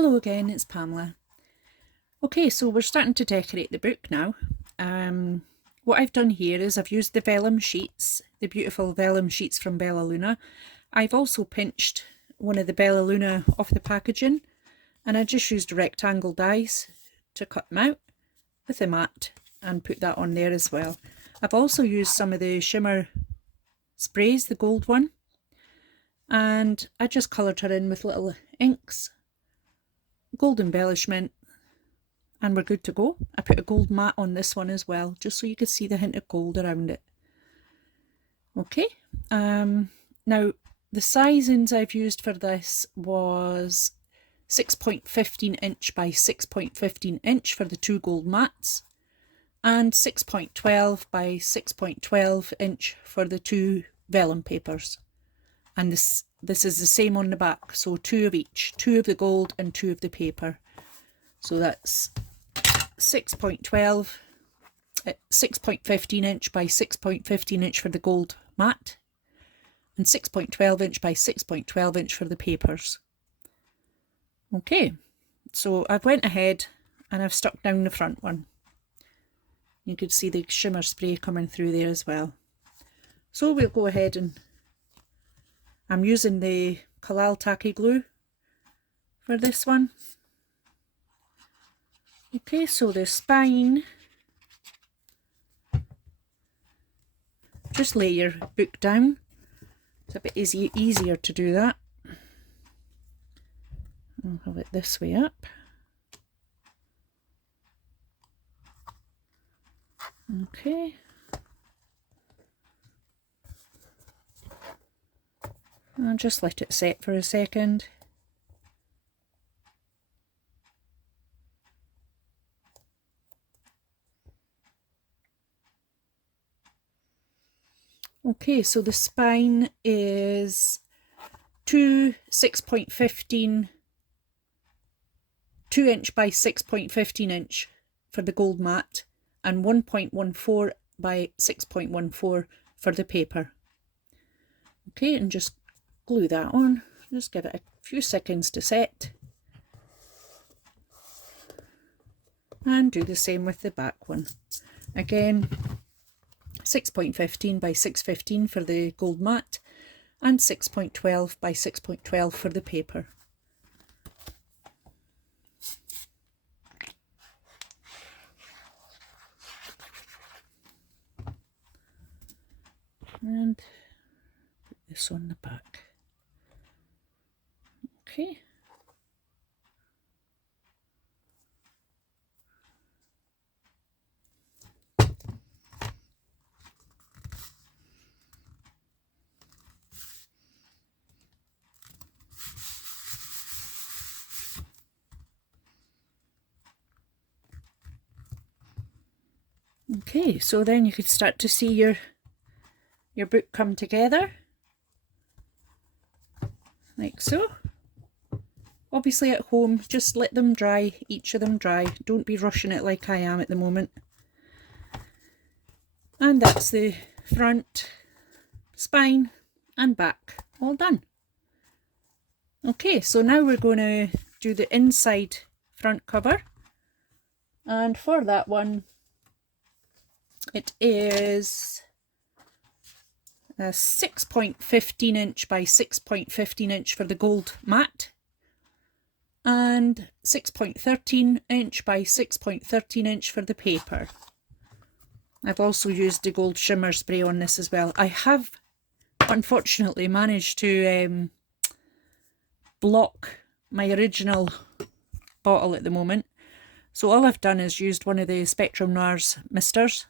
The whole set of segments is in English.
Hello again, it's Pamela. Okay, so we're starting to decorate the book now. What I've done here is I've used the vellum sheets, the beautiful vellum sheets from Bella Luna. I've also pinched one of the Bella Luna off the packaging, and I just used rectangle dies to cut them out with the mat and put that on there as well. I've also used some of the shimmer sprays, the gold one, and I just coloured her in with little inks, gold embellishment, and we're good to go. I put a gold mat on this one as well, just so you could see the hint of gold around it. Okay, now the sizings I've used for this was 6.15 inch by 6.15 inch for the two gold mats, and 6.12 by 6.12 inch for the two vellum papers. And this is the same on the back, so two of each, two of the gold and two of the paper. So that's 6.12, 6.15 inch by 6.15 inch for the gold mat, and 6.12 inch by 6.12 inch for the papers. Okay, so I've went ahead and I've stuck down the front one. You could see the shimmer spray coming through there as well. So we'll go ahead and I'm using the Kalal tacky glue for this one. Okay, so the spine, just lay your book down. It's a bit easier to do that. I'll have it this way up. Okay. I'll just let it set for a second. Okay, so the spine is 2 6.15, 2 inch by 6.15 inch for the gold mat, and 1.14 by 6.14 for the paper. Okay, and just glue that on. Just give it a few seconds to set. And do the same with the back one. Again, 6.15 by 6.15 for the gold mat, and 6.12 by 6.12 for the paper. And put this on the back. Okay. Okay, so then you could start to see your book come together, like so. Obviously at home, just let them dry, each of them dry. Don't be rushing it like I am at the moment. And that's the front, spine and back all done. Okay, so now we're going to do the inside front cover, and for that one it is a 6.15 inch by 6.15 inch for the gold mat, and 6.13 inch by 6.13 inch for the paper. I've also used the gold shimmer spray on this as well. I have unfortunately managed to block my original bottle at the moment, so all I've done is used one of the Spectrum Noirs misters,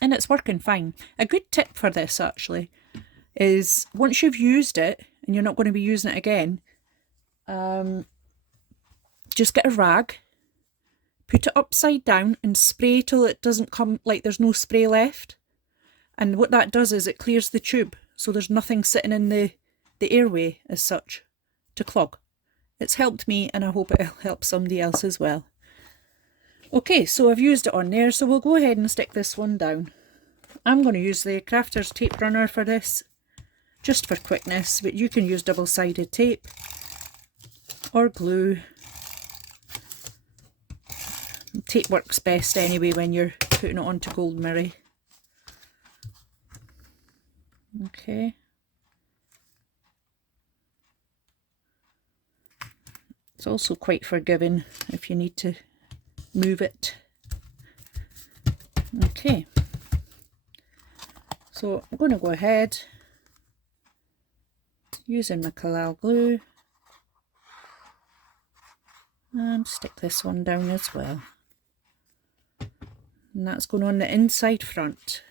and it's working fine. A good tip for this actually is, once you've used it and you're not going to be using it again, just get a rag, put it upside down and spray till it doesn't come, like there's no spray left. And what that does is it clears the tube, so there's nothing sitting in the airway as such to clog. It's helped me, and I hope it'll help somebody else as well. Okay, so I've used it on there, so we'll go ahead and stick this one down. I'm going to use the Crafter's tape runner for this, just for quickness, but you can use double-sided tape or glue tape works best anyway when you're putting it onto gold mirror. Okay. It's also quite forgiving if you need to move it. Okay. So I'm going to go ahead using my Collal glue and stick this one down as well. And that's going on the inside front.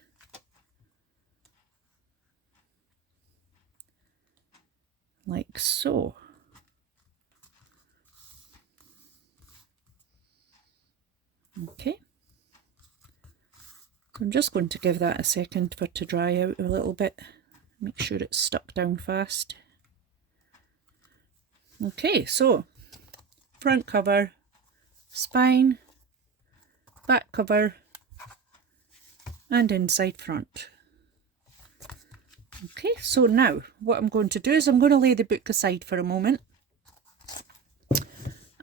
Like so. Okay. I'm just going to give that a second for it to dry out a little bit. Make sure it's stuck down fast. Okay, so front cover, spine, back cover, and inside front. Okay, so now what I'm going to do is I'm going to lay the book aside for a moment,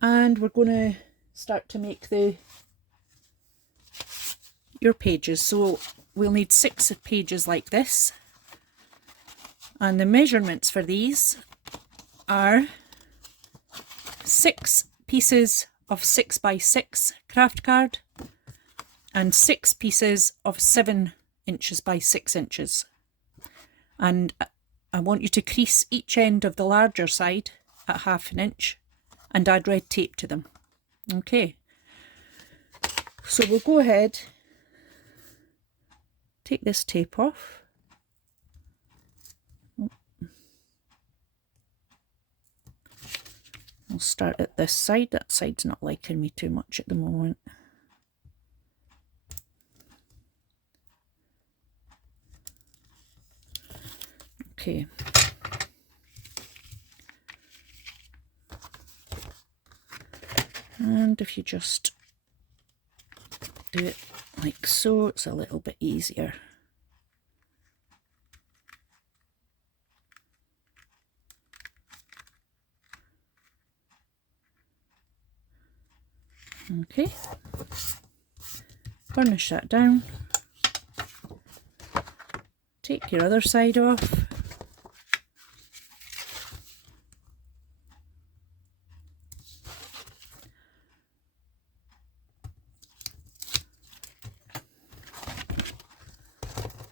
and we're going to start to make your pages. So we'll need 6 pages like this, and the measurements for these are 6 pieces of 6x6 craft card and 6 pieces of 7 inches by 6 inches. And I want you to crease each end of the larger side at 1/2 inch and add red tape to them. Okay, so we'll go ahead, take this tape off. I'll start at this side. That side's not liking me too much at the moment. Okay. And if you just do it like so, it's a little bit easier. Okay, burnish that down, take your other side off,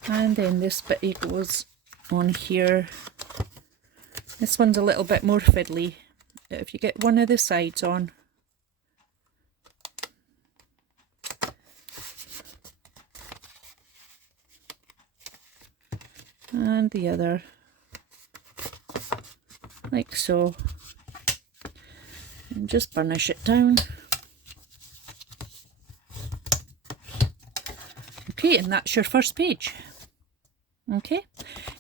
and then this bit goes on here. This one's a little bit more fiddly. If you get one of the sides on, and the other like so, and just burnish it down. Okay, and that's your first page. Okay,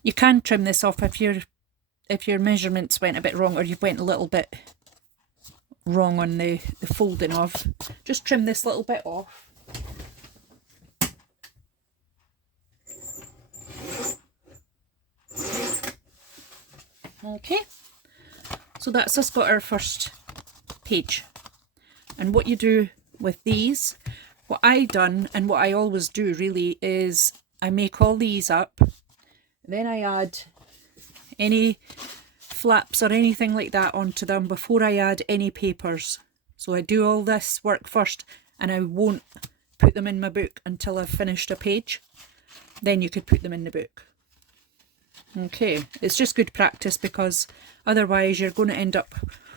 you can trim this off if your measurements went a bit wrong, or you went a little bit wrong on the folding of. Just trim this little bit off. Okay, so that's us got our first page. And what you do with these, what I done and what I always do really, is I make all these up, then I add any flaps or anything like that onto them before I add any papers. So I do all this work first, and I won't put them in my book until I've finished a page. Then you could put them in the book. Okay, it's just good practice, because otherwise you're going to end up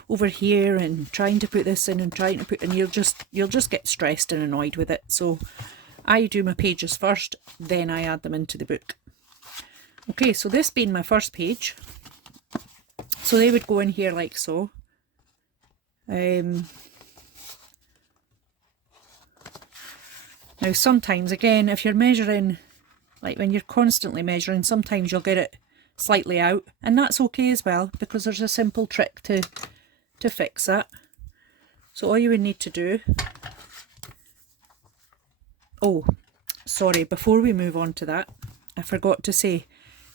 over here and trying to put this in and trying to put, and you'll just get stressed and annoyed with it. So I do my pages first, then I add them into the book. Okay, so this being my first page, so they would go in here like so. Now sometimes, again, if you're measuring, like when you're constantly measuring, sometimes you'll get it slightly out, and that's okay as well, because there's a simple trick to fix that. So all you would need to do, oh sorry, before we move on to that, I forgot to say,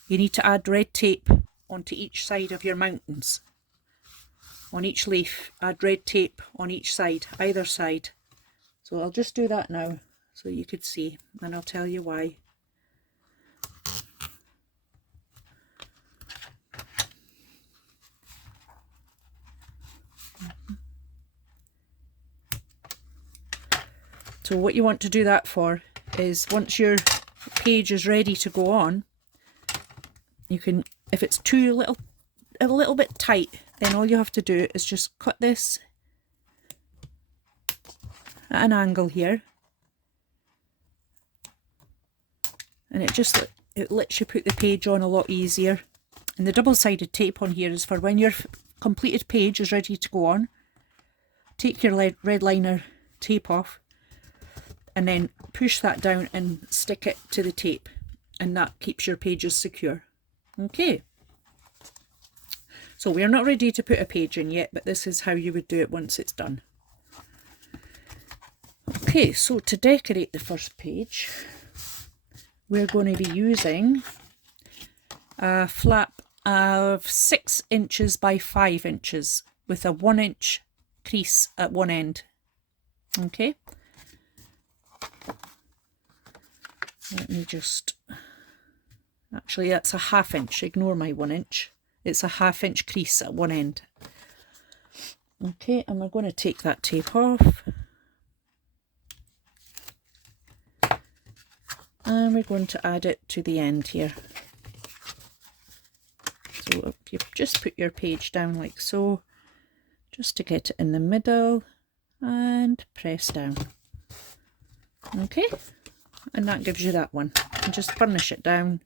you need to add red tape onto each side of your mountains. On each leaf, add red tape on each side, either side. So I'll just do that now so you could see, and I'll tell you why. So what you want to do that for is once your page is ready to go on, you can, if it's a little bit tight, then all you have to do is just cut this at an angle here, and it lets you put the page on a lot easier. And the double-sided tape on here is for when your completed page is ready to go on. Take your red liner tape off and then push that down and stick it to the tape, and that keeps your pages secure. Okay, so we're not ready to put a page in yet, but this is how you would do it once it's done. Okay, so to decorate the first page, we're going to be using a flap of 6 inches by 5 inches with a 1 inch crease at one end. Okay, let me just, actually that's a 1/2 inch, ignore my 1 inch, it's a 1/2 inch crease at one end. Okay, and we're going to take that tape off, and we're going to add it to the end here. So if you just put your page down like so, just to get it in the middle, and press down. Okay, and that gives you that one. And just burnish it down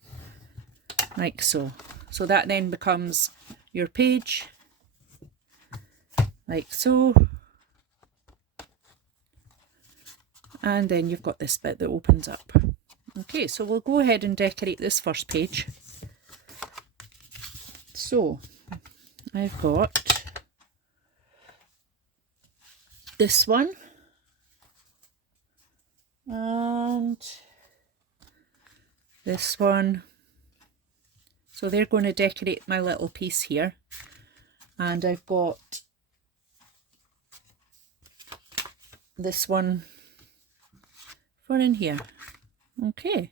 like so. So that then becomes your page, like so. And then you've got this bit that opens up. Okay, so we'll go ahead and decorate this first page. So I've got this one and this one. So they're going to decorate my little piece here. And I've got this one for in here. Okay,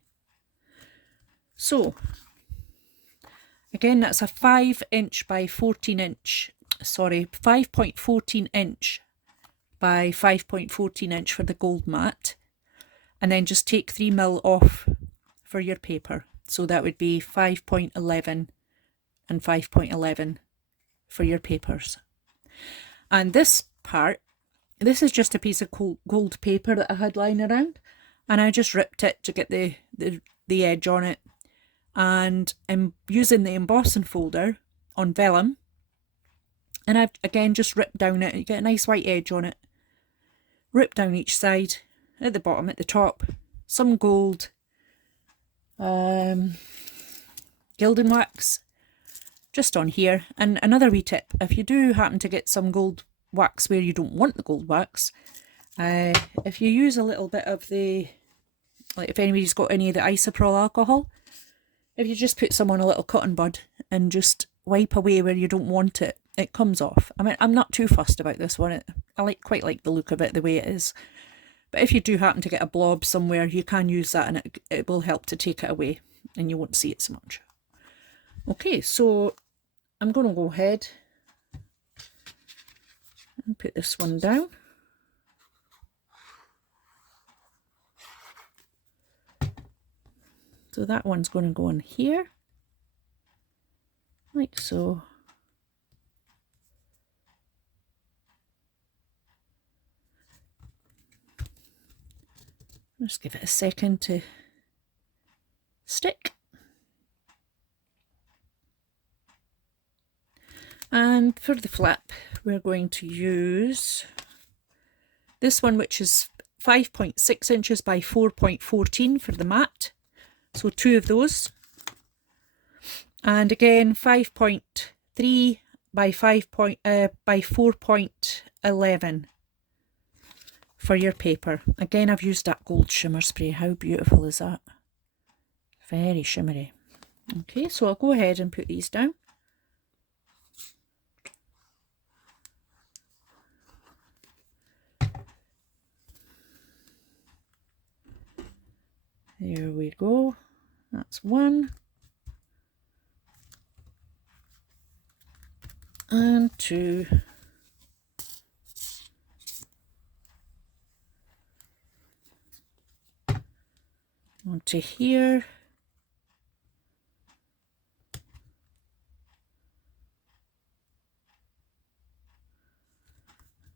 so again, that's a 5 inch by 14 inch, sorry, 5.14 inch by 5.14 inch for the gold mat, and then just take 3mm off for your paper. So that would be 5.11 and 5.11 for your papers. And this part, this is just a piece of gold paper that I had lying around, and I just ripped it to get the edge on it. And I'm using the embossing folder on vellum, and I've again just ripped down it. You get a nice white edge on it. Rip down each side, at the bottom, at the top, some gold gilding wax just on here. And another wee tip, if you do happen to get some gold wax where you don't want the gold wax, if you use a little bit of the, like if anybody's got any of the isopropyl alcohol, if you just put some on a little cotton bud and just wipe away where you don't want it, it comes off. I mean, I'm not too fussed about this one. I quite like the look of it the way it is. But if you do happen to get a blob somewhere, you can use that, and it will help to take it away and you won't see it so much. Okay, so I'm going to go ahead and put this one down. So that one's going to go in here, like so. Just give it a second to stick. And for the flap, we're going to use this one, which is 5.6 inches by 4.14 for the mat. So 2 of those. And again, 5.3 by 4.11 for your paper. Again, I've used that gold shimmer spray. How beautiful is that? Very shimmery. Okay, so I'll go ahead and put these down. There we go. That's one. And two. Onto here.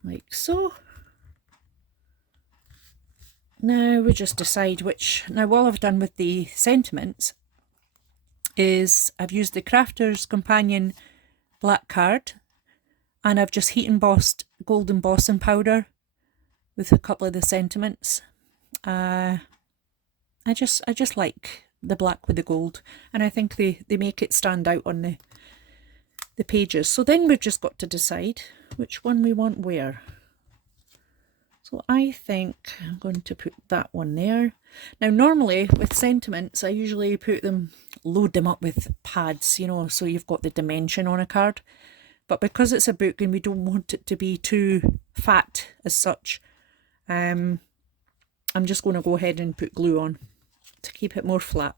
Like so. Now we just decide which. Now all I've done with the sentiments is I've used the Crafter's Companion black card, and I've just heat embossed gold embossing powder with a couple of the sentiments. I just like the black with the gold, and I think they make it stand out on the pages. So then we've just got to decide which one we want where. So I think I'm going to put that one there. Now normally with sentiments I usually load them up with pads, you know, so you've got the dimension on a card. But because it's a book and we don't want it to be too fat as such, I'm just going to go ahead and put glue on to keep it more flat.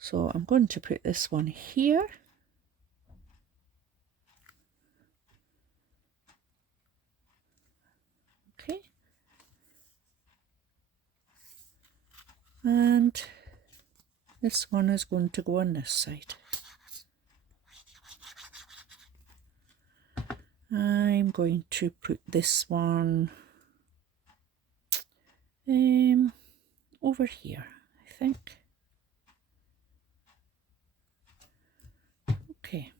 So I'm going to put this one here. Okay. And this one is going to go on this side. I'm going to put this one over here, I think. Okay.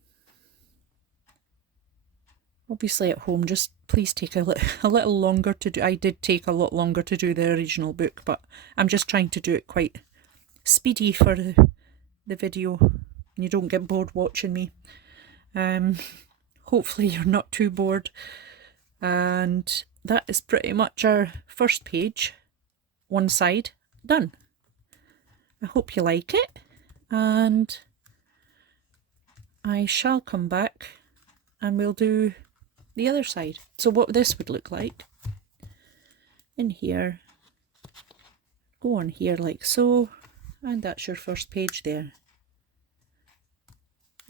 Obviously at home, just please take a little longer to do. I did take a lot longer to do the original book, but I'm just trying to do it quite speedy for the video, and you don't get bored watching me. Hopefully you're not too bored. And that is pretty much our first page, one side, done. I hope you like it, and I shall come back and we'll do the other side. So what this would look like in here, go on here like so, and that's your first page there.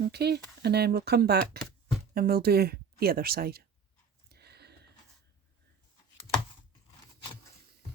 Okay, and then we'll come back and we'll do the other side.